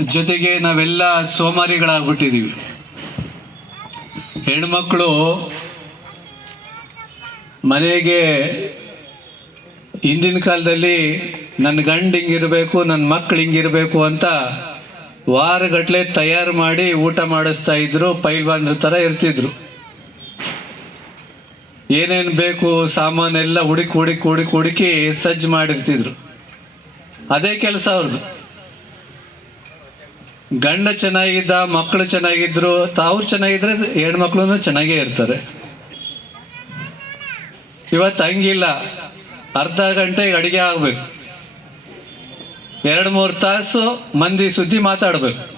ಜೊತೆಗೆ ನಾವೆಲ್ಲ ಸೋಮಾರಿಗಳಾಗ್ಬಿಟ್ಟಿದ್ದೀವಿ ಹೆಣ್ಮಕ್ಕಳು ಮನೆಗೆ ಹಿಂದಿನ ಕಾಲದಲ್ಲಿ ನನ್ನ ಗಂಡ ಹಿಂಗಿರಬೇಕು, ನನ್ನ ಮಕ್ಳು ಹಿಂಗಿರಬೇಕು ಅಂತ ವಾರಗಟ್ಟಲೆ ತಯಾರು ಮಾಡಿ ಊಟ ಮಾಡಿಸ್ತಾ ಇದ್ರು, ಪೈಲ್ವಾನ್ರ ಥರ ಇರ್ತಿದ್ರು. ಏನೇನು ಬೇಕು ಸಾಮಾನೆಲ್ಲ ಹುಡುಕಿ ಹುಡುಕಿ ಹುಡುಕಿ ಹುಡುಕಿ ಸಜ್ಜು ಮಾಡಿರ್ತಿದ್ರು. ಅದೇ ಕೆಲಸ ಅವ್ರದ್ದು ಗಂಡ ಚೆನ್ನಾಗಿದ್ದ ಮಕ್ಕಳು ಚೆನ್ನಾಗಿದ್ರು ತಾವು ಚೆನ್ನಾಗಿದ್ರೆ ಹೆಣ್ಮಕ್ಳು ಚೆನ್ನಾಗೇ ಇರ್ತಾರೆ. ಇವತ್ತು ಹಂಗಿಲ್ಲ. ಅರ್ಧ ಗಂಟೆಗೆ ಅಡಿಗೆ ಆಗ್ಬೇಕು. ಎರಡು ಮೂರು ತಾಸು ಮಂದಿ ಸುದ್ದಿ ಮಾತಾಡ್ಬೇಕು.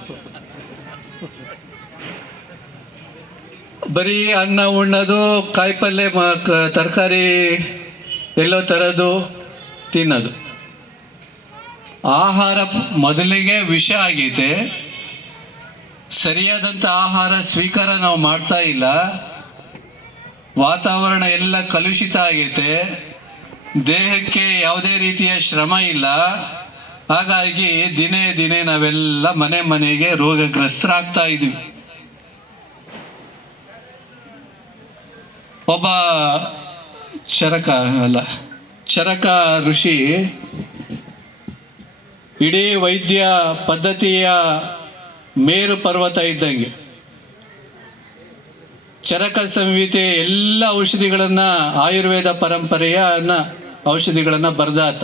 ಬರೀ ಅನ್ನ ಉಣ್ಣೋದು ಕಾಯಿಪಲ್ಯ ತರಕಾರಿ ಎಲ್ಲೋ ತರೋದು, ತಿನ್ನೋದು. ಆಹಾರ ಮೊದಲಿಗೆ ವಿಷ ಆಗೈತೆ ಸರಿಯಾದಂಥ ಆಹಾರ ಸ್ವೀಕಾರ ನಾವು ಮಾಡ್ತಾ ಇಲ್ಲ. ವಾತಾವರಣ ಎಲ್ಲ ಕಲುಷಿತ ಆಗೈತೆ. ದೇಹಕ್ಕೆ ಯಾವುದೇ ರೀತಿಯ ಶ್ರಮ ಇಲ್ಲ. ಹಾಗಾಗಿ ದಿನೇ ದಿನೇ ನಾವೆಲ್ಲ ಮನೆ ಮನೆಗೆ ರೋಗಗ್ರಸ್ತರಾಗ್ತಾ ಇದ್ದೀವಿ. ಒಬ್ಬ ಚರಕ ಅಲ್ಲ, ಚರಕ ಋಷಿ ಇಡೀ ವೈದ್ಯ ಪದ್ಧತಿಯ ಮೇರು ಪರ್ವತ ಇದ್ದಂಗೆ. ಚರಕ ಸಂಹಿತೆ ಎಲ್ಲ ಔಷಧಿಗಳನ್ನ ಆಯುರ್ವೇದ ಪರಂಪರೆಯ ಔಷಧಿಗಳನ್ನ ಬರ್ದಾತ.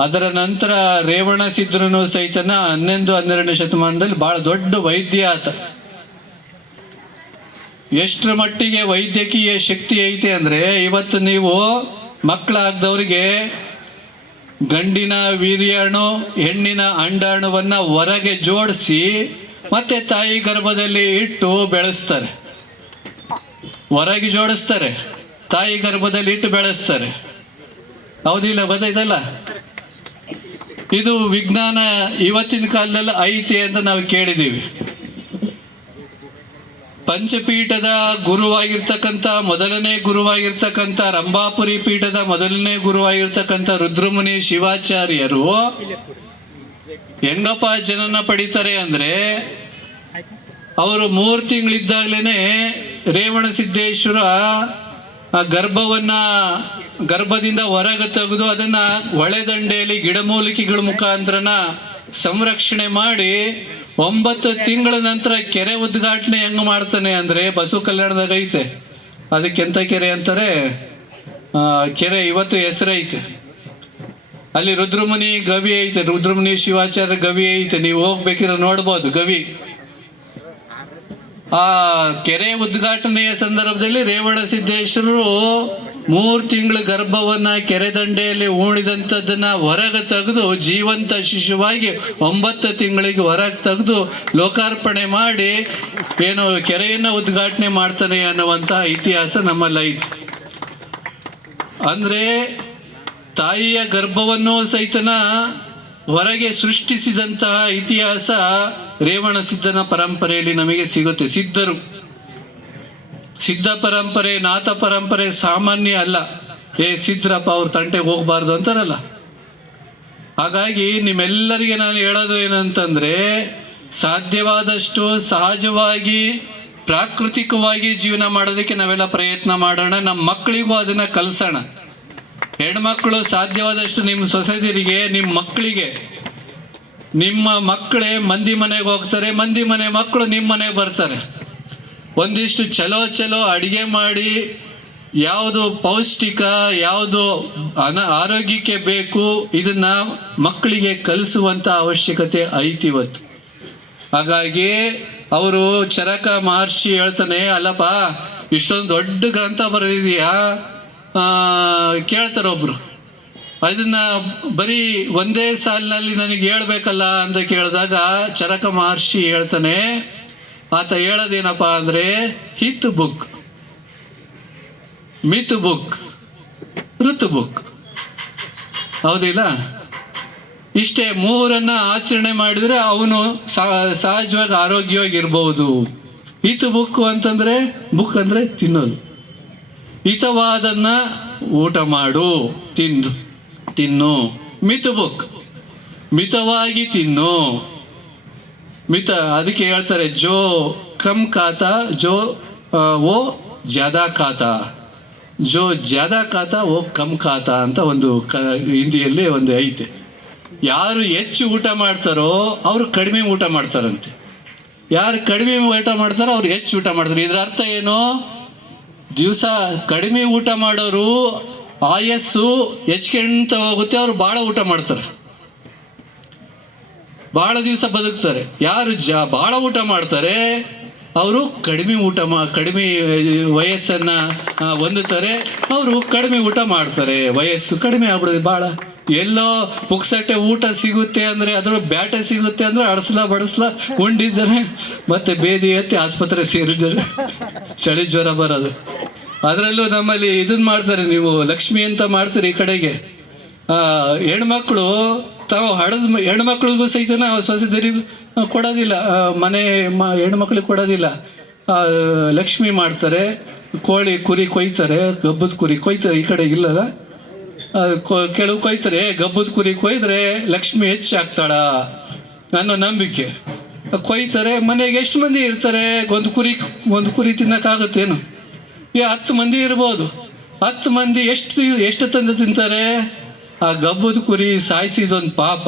ಅದರ ನಂತರ ರೇವಣ ಸಿದ್ಧನು ಸಹಿತನ ಹನ್ನೊಂದು, ಹನ್ನೆರಡನೇ ಶತಮಾನದಲ್ಲಿ ಬಹಳ ದೊಡ್ಡ ವೈದ್ಯ ಆತ. ಎಷ್ಟರ ಮಟ್ಟಿಗೆ ವೈದ್ಯಕೀಯ ಶಕ್ತಿ ಐತೆ ಅಂದ್ರೆ ಇವತ್ತು ನೀವು ಮಕ್ಕಳಾಗ್ದವ್ರಿಗೆ ಗಂಡಿನ ವೀರ್ಯಾಣು, ಹೆಣ್ಣಿನ ಅಂಡಾಣುವನ್ನು ಹೊರಗೆ ಜೋಡಿಸಿ ಮತ್ತೆ ತಾಯಿ ಗರ್ಭದಲ್ಲಿ ಇಟ್ಟು ಬೆಳೆಸ್ತಾರೆ. ಹೊರಗೆ ಜೋಡಿಸ್ತಾರೆ, ತಾಯಿ ಗರ್ಭದಲ್ಲಿ ಇಟ್ಟು ಬೆಳೆಸ್ತಾರೆ. ಹೌದಿಲ್ಲ ಗೊತ್ತಾಯ್ತಲ್ಲ ಇದು ವಿಜ್ಞಾನ ಇವತ್ತಿನ ಕಾಲದಲ್ಲಿ ಐತಿ ಅಂತ ನಾವು ಕೇಳಿದ್ದೀವಿ. ಪಂಚಪೀಠದ ಗುರುವಾಗಿರ್ತಕ್ಕಂಥ ಮೊದಲನೇ ಗುರುವಾಗಿರ್ತಕ್ಕಂಥ ರಂಭಾಪುರಿ ಪೀಠದ ಮೊದಲನೇ ಗುರುವಾಗಿರ್ತಕ್ಕಂಥ ರುದ್ರಮುನಿ ಶಿವಾಚಾರ್ಯರು ಹೆಂಗಪ್ಪ ಜನನ ಪಡಿತಾರೆ ಅಂದರೆ ಅವರು ಮೂರು ತಿಂಗಳಿದ್ದಾಗಲೇ ರೇವಣ ಸಿದ್ದೇಶ್ವರ ಗರ್ಭವನ್ನ ಗರ್ಭದಿಂದ ಹೊರಗೆ ತೆಗೆದು ಅದನ್ನು ಹೊಳೆದಂಡೆಯಲ್ಲಿ ಗಿಡಮೂಲಿಕೆಗಳ ಮುಖಾಂತರನ ಸಂರಕ್ಷಣೆ ಮಾಡಿ ಒಂಬತ್ತು ತಿಂಗಳ ನಂತರ ಕೆರೆ ಉದ್ಘಾಟನೆ ಹೆಂಗ್ ಮಾಡ್ತಾನೆ ಅಂದ್ರೆ ಬಸವ ಕಲ್ಯಾಣದಾಗ ಐತೆ. ಅದಕ್ಕೆ ಎಂತ ಕೆರೆ ಅಂತಾರೆ? ಕೆರೆ ಇವತ್ತು ಹೆಸರೈತೆ ಅಲ್ಲಿ ರುದ್ರಮುನಿ ಗವಿ ಐತೆ. ರುದ್ರಮುನಿ ಶಿವಾಚಾರ್ಯ ಗವಿ ಐತೆ. ನೀವು ಹೋಗ್ಬೇಕಿದ್ರೆ ನೋಡ್ಬೋದು ಗವಿ. ಆ ಕೆರೆ ಉದ್ಘಾಟನೆಯ ಸಂದರ್ಭದಲ್ಲಿ ರೇವಣ ಸಿದ್ದೇಶ್ವರರು ಮೂರು ತಿಂಗಳ ಗರ್ಭವನ್ನ ಕೆರೆ ದಂಡೆಯಲ್ಲಿ ಉಣಿದಂಥದ್ದನ್ನ ಹೊರಗೆ ತೆಗೆದು ಜೀವಂತ ಶಿಶುವಾಗಿ ಒಂಬತ್ತು ತಿಂಗಳಿಗೆ ಹೊರಗೆ ತೆಗೆದು ಲೋಕಾರ್ಪಣೆ ಮಾಡಿ ಏನು ಕೆರೆಯನ್ನು ಉದ್ಘಾಟನೆ ಮಾಡ್ತಾನೆ ಅನ್ನುವಂಥ ಇತಿಹಾಸ ನಮ್ಮಲ್ಲಿ ಐತಿ. ಅಂದರೆ ತಾಯಿಯ ಗರ್ಭವನ್ನು ಸಹಿತನ ಹೊರಗೆ ಸೃಷ್ಟಿಸಿದಂತಹ ಇತಿಹಾಸ ರೇವಣ ಸಿದ್ಧನ ಪರಂಪರೆಯಲ್ಲಿ ನಮಗೆ ಸಿಗುತ್ತೆ. ಸಿದ್ಧರು. ಸಿದ್ಧ ಪರಂಪರೆ, ನಾಥ ಪರಂಪರೆ ಸಾಮಾನ್ಯ ಅಲ್ಲ. ಏ ಸಿದ್ಧರಪ್ಪ ಅವ್ರ ತಂಟೆಗೆ ಹೋಗಬಾರ್ದು ಅಂತಾರಲ್ಲ. ಹಾಗಾಗಿ ನಿಮ್ಮೆಲ್ಲರಿಗೆ ನಾನು ಹೇಳೋದು ಏನಂತಂದರೆ, ಸಾಧ್ಯವಾದಷ್ಟು ಸಹಜವಾಗಿ, ಪ್ರಾಕೃತಿಕವಾಗಿ ಜೀವನ ಮಾಡೋದಕ್ಕೆ ನಾವೆಲ್ಲ ಪ್ರಯತ್ನ ಮಾಡೋಣ. ನಮ್ಮ ಮಕ್ಕಳಿಗೂ ಅದನ್ನು ಕಲಿಸೋಣ. ಹೆಣ್ಮಕ್ಳು ಸಾಧ್ಯವಾದಷ್ಟು ನಿಮ್ಮ ಸೊಸೆದಿರಿಗೆ, ನಿಮ್ಮ ಮಕ್ಕಳಿಗೆ. ನಿಮ್ಮ ಮಕ್ಕಳೇ ಮಂದಿ ಮನೆಗೆ ಹೋಗ್ತಾರೆ, ಮಂದಿ ಮನೆ ಮಕ್ಕಳು ನಿಮ್ಮ ಮನೆಗೆ ಬರ್ತಾರೆ. ಒಂದಿಷ್ಟು ಚಲೋ ಚಲೋ ಅಡುಗೆ ಮಾಡಿ, ಯಾವುದು ಪೌಷ್ಟಿಕ, ಯಾವುದು ಅನ ಆರೋಗ್ಯಕ್ಕೆ ಬೇಕು, ಇದನ್ನ ಮಕ್ಕಳಿಗೆ ಕಲಿಸುವಂತ ಅವಶ್ಯಕತೆ ಐತಿ ಇವತ್ತು. ಹಾಗಾಗಿ ಅವರು ಚರಕ ಮಹರ್ಷಿ ಹೇಳ್ತಾನೆ, ಅಲ್ಲಪ್ಪ, ಇಷ್ಟೊಂದು ದೊಡ್ಡ ಗ್ರಂಥ ಬರೆದಿದೆಯಾ ಕೇಳ್ತಾರೆ ಒಬ್ರು. ಅದನ್ನ ಬರೀ ಒಂದೇ ಸಾಲಿನಲ್ಲಿ ನನಗೆ ಹೇಳ್ಬೇಕಲ್ಲ ಅಂತ ಕೇಳಿದಾಗ ಚರಕ ಮಹರ್ಷಿ ಹೇಳ್ತಾನೆ, ಆತ ಹೇಳೋದೇನಪ್ಪ ಅಂದರೆ, ಹಿತ್ ಬುಕ್. ಮಿತ್ ಬುಕ್. ಋತು ಬುಕ್. ಹೌದಿಲ್ಲ? ಇಷ್ಟೇ ಮೂರನ್ನು ಆಚರಣೆ ಮಾಡಿದ್ರೆ ಅವನು ಸಹಜವಾಗಿ ಆರೋಗ್ಯವಾಗಿ ಇರ್ಬೋದು. ಹಿತ್ ಬುಕ್ ಅಂತಂದ್ರೆ, ಬುಕ್ ಅಂದ್ರೆ ತಿನ್ನೋದು. ಹಿತವಾದನ್ನ ಊಟ ಮಾಡು, ತಿಂದು, ತಿನ್ನು ಮಿತುಬುಕ್ ಮಿತವಾಗಿ ತಿನ್ನು. ಮಿತ, ಅದಕ್ಕೆ ಹೇಳ್ತಾರೆ, ಜೋ ಕಮ್ ಖಾತ, ಜೋ ಓ ಜಾದಾ ಖಾತ. ಜೋ ಜಾದಾ ಖಾತ ಓ ಕಮ್ ಖಾತ ಅಂತ ಒಂದು ಕ, ಹಿಂದಿಯಲ್ಲಿ ಒಂದು ಐತೆ. ಯಾರು ಹೆಚ್ಚು ಊಟ ಮಾಡ್ತಾರೋ ಅವರು ಕಡಿಮೆ ಊಟ ಮಾಡ್ತಾರಂತೆ. ಯಾರು ಕಡಿಮೆ ಊಟ ಮಾಡ್ತಾರೋ ಅವ್ರು ಹೆಚ್ಚು ಊಟ ಮಾಡ್ತಾರೆ. ಇದರ ಅರ್ಥ ಏನು? ದಿವಸ ಕಡಿಮೆ ಊಟ ಮಾಡೋರು ಆಯಸ್ಸು ಹೆಚ್ಚಿಗೆಂತ ಹೋಗುತ್ತೆ ಅವರು ಭಾಳ ಊಟ ಮಾಡ್ತಾರೆ. ಭಾಳ ದಿವಸ ಬದುಕ್ತಾರೆ. ಯಾರು ಜ ಭಾಳ ಊಟ ಮಾಡ್ತಾರೆ, ಅವರು ಕಡಿಮೆ ಊಟ ಮಾ, ಕಡಿಮೆ ವಯಸ್ಸನ್ನು ಹೊಂದುತ್ತಾರೆ, ಅವರು ಕಡಿಮೆ ಊಟ ಮಾಡ್ತಾರೆ. ವಯಸ್ಸು ಕಡಿಮೆ ಆಗ್ಬಿಡುತ್ತೆ ಭಾಳ ಎಲ್ಲೋ ಪುಕ್ಸಟ್ಟೆ ಊಟ ಸಿಗುತ್ತೆ ಅಂದರೆ, ಅದರ ಬ್ಯಾಟೆ ಸಿಗುತ್ತೆ ಅಂದರೆ, ಅಡಸ್ಲ ಬಡಸ್ಲ ಉಂಡಿದ್ದಾರೆ, ಮತ್ತೆ ಬೇದಿ ಎತ್ತಿ ಆಸ್ಪತ್ರೆ ಸೇರಿದ್ದಾರೆ. ಚಳಿ ಜ್ವರ ಬರೋದು. ಅದರಲ್ಲೂ ನಮ್ಮಲ್ಲಿ ಇದನ್ನ ಮಾಡ್ತಾರೆ ನೀವು, ಲಕ್ಷ್ಮಿ ಅಂತ ಮಾಡ್ತೀರಿ ಈ ಕಡೆಗೆ. ಹೆಣ್ಮಕ್ಳು, ತಾವು ಹಡದ ಹೆಣ್ಮಕ್ಳಿಗೂ ಸಹಿತ ನಾವು ಸೊಸೆದರಿಗೂ ಕೊಡೋದಿಲ್ಲ. ಮನೆ ಮ, ಹೆಣ್ಮಕ್ಳಿಗೆ ಕೊಡೋದಿಲ್ಲ. ಲಕ್ಷ್ಮಿ ಮಾಡ್ತಾರೆ, ಕೋಳಿ ಕುರಿ ಕೊಯ್ತಾರೆ, ಗಬ್ಬದ ಕುರಿ ಕೊಯ್ತಾರೆ, ಈ ಕಡೆ ಇಲ್ಲಲ್ಲ? ಕೆಲವು ಕೊಯ್ತಾರೆ ಗಬ್ಬದ ಕುರಿ ಕೊಯ್ದ್ರೆ ಲಕ್ಷ್ಮಿ ಹೆಚ್ಚಾಗ್ತಾಳ ಅನ್ನೋ ನಂಬಿಕೆ. ಕೊಯ್ತಾರೆ, ಮನೆಗೆ ಎಷ್ಟು ಮಂದಿ ಇರ್ತಾರೆ? ಒಂದು ಕುರಿ ಒಂದು ಕುರಿ ತಿನ್ನೋಕ್ಕಾಗುತ್ತೇನು? ಈ ಹತ್ತು ಮಂದಿ ಇರ್ಬೋದು. ಹತ್ತು ಮಂದಿ ಎಷ್ಟು ಎಷ್ಟು ತಂದು ತಿಂತಾರೆ? ಆ ಗಬ್ಬದ ಕುರಿ ಸಾಯಿಸಿದೊಂದು ಪಾಪ.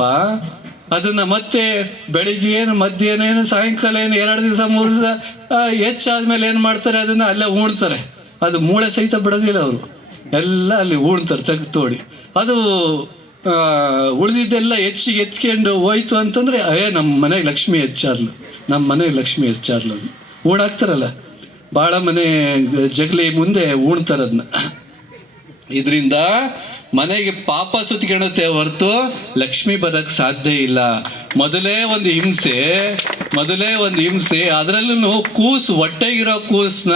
ಅದನ್ನು ಮತ್ತೆ ಬೆಳಿಗ್ಗೆ ಏನು ಮಧ್ಯಾಹ್ನ ಏನು ಸಾಯಂಕಾಲ ಏನು ಎರಡು ದಿವಸ, ಮೂರು ದಿವಸ ಹೆಚ್ಚಾದ್ಮೇಲೆ ಏನು ಮಾಡ್ತಾರೆ? ಅದನ್ನು ಅಲ್ಲೇ ಉಣ್ತಾರೆ ಅದು ಮೂಳೆ ಸಹಿತ ಬಿಡೋದಿಲ್ಲ ಅವರು. ಎಲ್ಲ ಅಲ್ಲಿ ಉಣ್ತಾರೆ ತೆಗೆದು ತೋಡಿ. ಅದು ಉಳಿದಿದ್ದೆಲ್ಲ ಹೆಚ್ಚಿಗೆ ಎತ್ಕೊಂಡು ಹೋಯ್ತು ಅಂತಂದರೆ ಅಯ್ಯ ನಮ್ಮ ಮನೆಗೆ ಲಕ್ಷ್ಮಿ ಹೆಚ್ಚಾರ್ಲು ನಮ್ಮ ಮನೆಗೆ ಲಕ್ಷ್ಮಿ ಹೆಚ್ಚಾರ್ಲು ಉಣಾಕ್ತಾರಲ್ಲ ಭಾಳ ಮನೆ ಜಗಲಿ ಮುಂದೆ ಅದನ್ನ ಇದರಿಂದ ಮನೆಗೆ ಪಾಪ ಸುತ್ಕೊಳುತ್ತೆ ಹೊರತು ಲಕ್ಷ್ಮಿ ಬರಕ್ಕೆ ಸಾಧ್ಯ ಇಲ್ಲ. ಮೊದಲೇ ಒಂದು ಹಿಂಸೆ, ಮೊದಲೇ ಒಂದು ಹಿಂಸೆ ಅದರಲ್ಲೂ ಕೂಸು ಹೊಟ್ಟೆಗಿರೋ ಕೂಸನ್ನ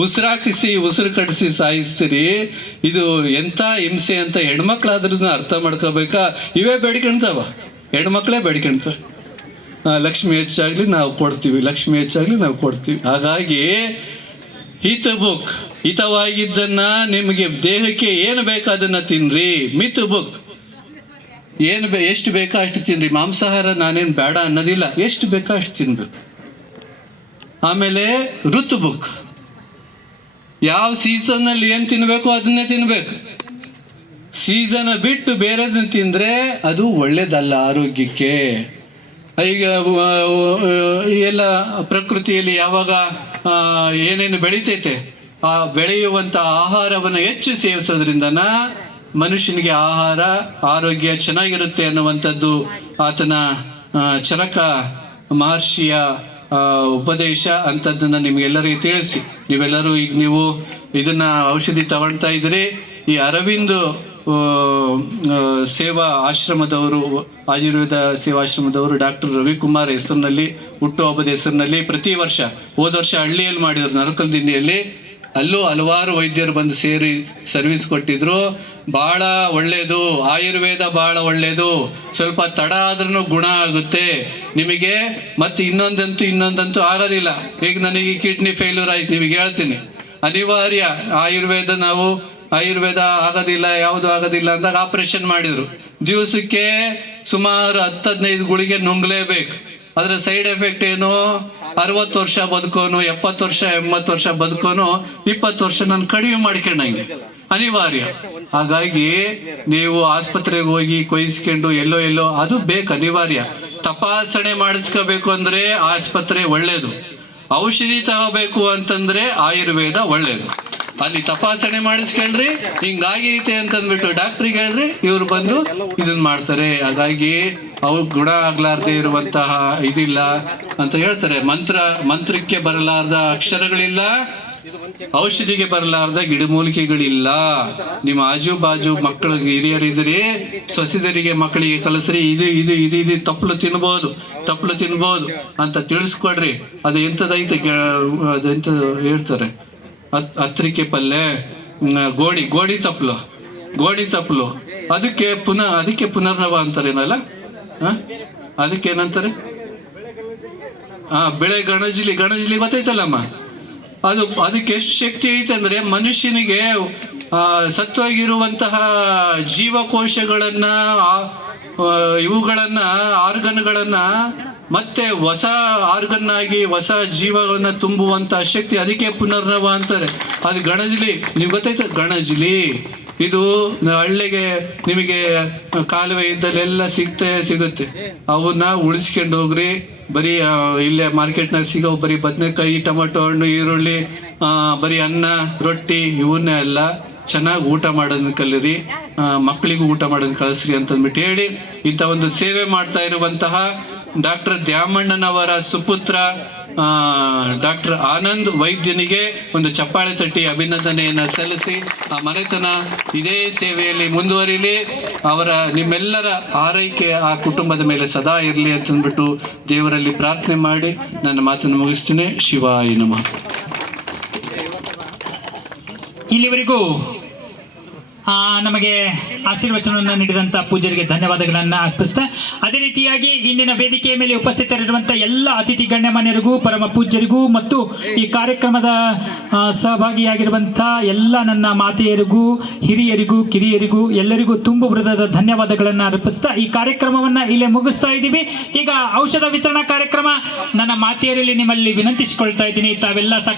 ಉಸಿರಾಕಿಸಿ, ಉಸಿರು ಕಟ್ಟಿಸಿ ಸಾಯಿಸ್ತೀರಿ. ಇದು ಎಂಥ ಹಿಂಸೆ ಅಂತ ಹೆಣ್ಮಕ್ಳಾದ್ರೂ ಅರ್ಥ ಮಾಡ್ಕೋಬೇಕಾ? ಇವೇ ಬೇಡ್ಕೊಳ್ತಾವ ಹೆಣ್ಮಕ್ಳೇ ಬೇಡ್ಕೊಳ್ತಾರೆ ಲಕ್ಷ್ಮಿ ಹೆಚ್ಚಾಗಲಿ ನಾವು ಕೊಡ್ತೀವಿ, ಲಕ್ಷ್ಮಿ ಹೆಚ್ಚಾಗಲಿ ನಾವು ಕೊಡ್ತೀವಿ. ಹಾಗಾಗಿ ಹಿತ ಬುಕ್ ಹಿತವಾಗಿದ್ದನ್ನು ನಿಮಗೆ ದೇಹಕ್ಕೆ ಏನು ಬೇಕು ಅದನ್ನ ತಿನ್ರಿ ಮಿತ್ ಬುಕ್ ಏನು ಬೇ, ಎಷ್ಟು ಬೇಕೋ ಅಷ್ಟು ತಿನ್ರಿ. ಮಾಂಸಾಹಾರ ನಾನೇನು ಬೇಡ ಅನ್ನೋದಿಲ್ಲ, ಎಷ್ಟು ಬೇಕೋ ಅಷ್ಟು ತಿನ್ಬೇಕು. ಆಮೇಲೆ ಋತು ಬುಕ್ ಯಾವ ಸೀಸನ್ನಲ್ಲಿ ಏನು ತಿನ್ನಬೇಕು ಅದನ್ನೇ ತಿನ್ಬೇಕು. ಸೀಸನ್ ಬಿಟ್ಟು ಬೇರೆದನ್ನ ತಿಂದರೆ ಅದು ಒಳ್ಳೇದಲ್ಲ ಆರೋಗ್ಯಕ್ಕೆ. ಈಗ ಎಲ್ಲ ಪ್ರಕೃತಿಯಲ್ಲಿ ಯಾವಾಗ ಏನೇನು ಬೆಳೀತೈತೆ, ಆ ಬೆಳೆಯುವಂಥ ಆಹಾರವನ್ನು ಹೆಚ್ಚು ಸೇವಿಸೋದ್ರಿಂದನ ಮನುಷ್ಯನಿಗೆ ಆಹಾರ, ಆರೋಗ್ಯ ಚೆನ್ನಾಗಿರುತ್ತೆ ಅನ್ನುವಂಥದ್ದು ಆತನ ಚರಕ ಮಹರ್ಷಿಯ ಉಪದೇಶ ಅಂಥದ್ದನ್ನು ನಿಮಗೆಲ್ಲರಿಗೆ ತಿಳಿಸಿ. ನೀವೆಲ್ಲರೂ ಈಗ ನೀವು ಇದನ್ನ ಔಷಧಿ ತಗೊಳ್ತಾ ಇದ್ರಿ ಈ ಅರವಿಂದ್ ಸೇವಾ ಆಶ್ರಮದವರು, ಆಯುರ್ವೇದ ಸೇವಾಶ್ರಮದವರು ಡಾಕ್ಟರ್ ರವಿಕುಮಾರ್ ಹೆಸರಿನಲ್ಲಿ ಹುಟ್ಟುಹಬ್ಬದ ಹೆಸರಿನಲ್ಲಿ ಪ್ರತಿ ವರ್ಷ, ಹೋದ ವರ್ಷ ಹಳ್ಳಿಯಲ್ಲಿ ಮಾಡಿದರು, ನರಕಲ್ ದಿಂಡಿಯಲ್ಲಿ. ಅಲ್ಲೂ ಹಲವಾರು ವೈದ್ಯರು ಬಂದು ಸೇರಿ ಸರ್ವಿಸ್ ಕೊಟ್ಟಿದ್ರು. ಭಾಳ ಒಳ್ಳೆಯದು ಆಯುರ್ವೇದ ಭಾಳ ಒಳ್ಳೆಯದು ಸ್ವಲ್ಪ ತಡ ಆದ್ರೂ ಗುಣ ಆಗುತ್ತೆ. ನಿಮಗೆ ಮತ್ತೆ ಇನ್ನೊಂದಂತೂ ಇನ್ನೊಂದಂತೂ ಆಗೋದಿಲ್ಲ. ಈಗ ನನಗೆ ಕಿಡ್ನಿ ಫೇಲ್ಯೂರ್ ಆಯ್ತು, ನಿಮಗೆ ಹೇಳ್ತೀನಿ. ಅನಿವಾರ್ಯ ಆಯುರ್ವೇದ ನಾವು ಆಯುರ್ವೇದ ಆಗೋದಿಲ್ಲ, ಯಾವುದು ಆಗೋದಿಲ್ಲ ಅಂದಾಗ ಆಪರೇಷನ್ ಮಾಡಿದ್ರು. ದಿವಸಕ್ಕೆ ಸುಮಾರು ಹತ್ತು ಹದಿನೈದು ಗುಳಿಗೆ ನುಂಗ್ಲೇಬೇಕು. ಅದರ ಸೈಡ್ ಎಫೆಕ್ಟ್ ಏನು? ಅರವತ್ತು ವರ್ಷ ಬದುಕೋನು, ಎಪ್ಪತ್ತು ವರ್ಷ, ಎಂಬತ್ತು ವರ್ಷ ಬದುಕೋನು, ಇಪ್ಪತ್ತು ವರ್ಷ ನಾನು ಕಡಿಮೆ ಮಾಡ್ಕೊಂಡಂಗೆ ಅನಿವಾರ್ಯ. ಹಾಗಾಗಿ ನೀವು ಆಸ್ಪತ್ರೆಗೆ ಹೋಗಿ ಕೊಯ್ಸ್ಕೊಂಡು ಎಲ್ಲೋ ಎಲ್ಲೋ, ಅದು ಬೇಕು, ಅನಿವಾರ್ಯ. ತಪಾಸಣೆ ಮಾಡಿಸ್ಕೋಬೇಕು ಅಂದ್ರೆ ಆಸ್ಪತ್ರೆ ಒಳ್ಳೆಯದು ಔಷಧಿ ತಗೋಬೇಕು ಅಂತಂದ್ರೆ ಆಯುರ್ವೇದ ಒಳ್ಳೇದು. ಅಲ್ಲಿ ತಪಾಸಣೆ ಮಾಡಿಸ್ಕೊಂಡ್ರಿ ಹಿಂಗಾಗೈತೆ ಅಂತಂದ್ಬಿಟ್ಟು ಡಾಕ್ಟ್ರಿಗೆ ಹೇಳ್ರಿ, ಇವ್ರು ಬಂದು ಇದನ್ನ ಮಾಡ್ತಾರೆ. ಅದಾಗಿ ಅವ್ರು ಗುಣ ಆಗ್ಲಾರ್ದೆ ಇರುವಂತಹ ಇದಿಲ್ಲ ಅಂತ ಹೇಳ್ತಾರೆ. ಮಂತ್ರ, ಮಂತ್ರಕ್ಕೆ ಬರಲಾರ್ದ ಅಕ್ಷರಗಳಿಲ್ಲ, ಔಷಧಿಗೆ ಬರಲಾರ್ದ ಗಿಡಮೂಲಿಕೆಗಳಿಲ್ಲ. ನಿಮ್ಮ ಆಜು ಬಾಜು ಮಕ್ಕಳಿಗೆ ಹಿರಿಯರಿದ್ರಿ, ಸಸಿದರಿಗೆ ಮಕ್ಕಳಿಗೆ ಕಲಸ್ರಿ, ಇದು ಇದು ಇದು ಇದು ತಪ್ಪಲು ತಿನ್ಬೋದು ತಪ್ಪಲು ತಿನ್ಬೋದು ಅಂತ ತಿಳಿಸ್ಕೊಡ್ರಿ. ಅದು ಎಂಥದೈತೆ ಎಂತ ಹೇಳ್ತಾರೆ? ಹತ್ ಹತ್ರಿಕೆ ಪಲ್ಯ ಗೋಡಿ ಗೋಡಿ ತಪ್ಪಲು ಗೋಡಿ ತಪ್ಪಲು ಅದಕ್ಕೆ ಪುನಃ ಅದಕ್ಕೆ ಪುನರ್ನವ ಅಂತಾರೇನಲ್ಲ? ಹಾಂ? ಅದಕ್ಕೆ ಏನಂತಾರೆ ಹಾಂ ಬೆಳೆ ಗಣಜಲಿ ಗಣಜಲಿ ಗೊತ್ತೈತಲ್ಲಮ್ಮ ಅದು ಅದಕ್ಕೆ ಎಷ್ಟು ಶಕ್ತಿ ಐತೆ ಅಂದರೆ ಮನುಷ್ಯನಿಗೆ ಆ, ಸತ್ತೋಗಿರುವಂತಹ ಜೀವಕೋಶಗಳನ್ನು ಇವುಗಳನ್ನು ಆರ್ಗನ್ಗಳನ್ನು ಮತ್ತೆ ಹೊಸ ಆರ್ಗನ್ ಆಗಿ ಹೊಸ ಜೀವವನ್ನು ತುಂಬುವಂಥ ಶಕ್ತಿ ಅದಕ್ಕೆ ಪುನರ್ನವ ಅಂತಾರೆ. ಅದು ಗಣಜಲಿ, ನಿಮ್ಗೆ ಗೊತ್ತಾಯ್ತು? ಗಣಜಲಿ. ಇದು ಹಳ್ಳಿಗೆ ನಿಮಗೆ ಕಾಲುವೆ ಇದ್ದಲ್ಲೆಲ್ಲ ಸಿಗ್ತೇ ಸಿಗುತ್ತೆ. ಅವನ್ನ ಉಳಿಸ್ಕೊಂಡು ಹೋಗ್ರಿ. ಬರೀ ಇಲ್ಲೇ ಮಾರ್ಕೆಟ್ನಾಗ ಸಿಗೋ ಬರೀ ಬದನೆಕಾಯಿ, ಟೊಮೆಟೊ ಹಣ್ಣು, ಈರುಳ್ಳಿ ಬರೀ ಅನ್ನ, ರೊಟ್ಟಿ ಇವನ್ನೇ ಎಲ್ಲ ಚೆನ್ನಾಗಿ ಊಟ ಮಾಡೋದನ್ನ ಕಲೀರಿ. ಮಕ್ಕಳಿಗೂ ಊಟ ಮಾಡೋದನ್ನ ಕಲಿಸ್ರಿ ಅಂತಂದ್ಬಿಟ್ಟು ಹೇಳಿ ಇಂಥ ಒಂದು ಸೇವೆ ಮಾಡ್ತಾ ಇರುವಂತಹ ಡಾಕ್ಟರ್ ದ್ಯಾಮಣ್ಣನವರ ಸುಪುತ್ರ ಡಾಕ್ಟರ್ ಆನಂದ್ ವೈದ್ಯನಿಗೆ ಒಂದು ಚಪ್ಪಾಳೆ ತಟ್ಟಿ ಅಭಿನಂದನೆಯನ್ನು ಸಲ್ಲಿಸಿ, ಆ ಮನೆತನ ಇದೇ ಸೇವೆಯಲ್ಲಿ ಮುಂದುವರಿಲಿ, ಅವರ ನಿಮ್ಮೆಲ್ಲರ ಆರೈಕೆ ಆ ಕುಟುಂಬದ ಮೇಲೆ ಸದಾ ಇರಲಿ ಅಂತಂದ್ಬಿಟ್ಟು ದೇವರಲ್ಲಿ ಪ್ರಾರ್ಥನೆ ಮಾಡಿ ನನ್ನ ಮಾತನ್ನು ಮುಗಿಸ್ತೀನಿ. ಶಿವಾಯ ನಮಃ. ಇಲ್ಲಿವರೆಗೂ ನಮಗೆ ಆಶೀರ್ವಚನವನ್ನು ನೀಡಿದಂಥ ಪೂಜರಿಗೆ ಧನ್ಯವಾದಗಳನ್ನು ಅರ್ಪಿಸ್ತಾ, ಅದೇ ರೀತಿಯಾಗಿ ಇಂದಿನ ವೇದಿಕೆಯ ಮೇಲೆ ಉಪಸ್ಥಿತರಿರುವಂಥ ಎಲ್ಲ ಅತಿಥಿ ಗಣ್ಯಮಾನ್ಯರಿಗೂ, ಪರಮ ಪೂಜ್ಯರಿಗೂ ಮತ್ತು ಈ ಕಾರ್ಯಕ್ರಮದ ಸಹಭಾಗಿಯಾಗಿರುವಂಥ ಎಲ್ಲ ನನ್ನ ಮಾತೆಯರಿಗೂ, ಹಿರಿಯರಿಗೂ, ಕಿರಿಯರಿಗೂ ಎಲ್ಲರಿಗೂ ತುಂಬು ಹೃದಯದ ಧನ್ಯವಾದಗಳನ್ನು ಅರ್ಪಿಸ್ತಾ ಈ ಕಾರ್ಯಕ್ರಮವನ್ನು ಇಲ್ಲೇ ಮುಗಿಸ್ತಾ ಇದ್ದೀವಿ. ಈಗ ಔಷಧ ವಿತರಣಾ ಕಾರ್ಯಕ್ರಮ ನನ್ನ ಮಾತೆಯರಲ್ಲಿ ನಿಮ್ಮಲ್ಲಿ ವಿನಂತಿಸಿಕೊಳ್ತಾ ಇದ್ದೀನಿ. ತಾವೆಲ್ಲ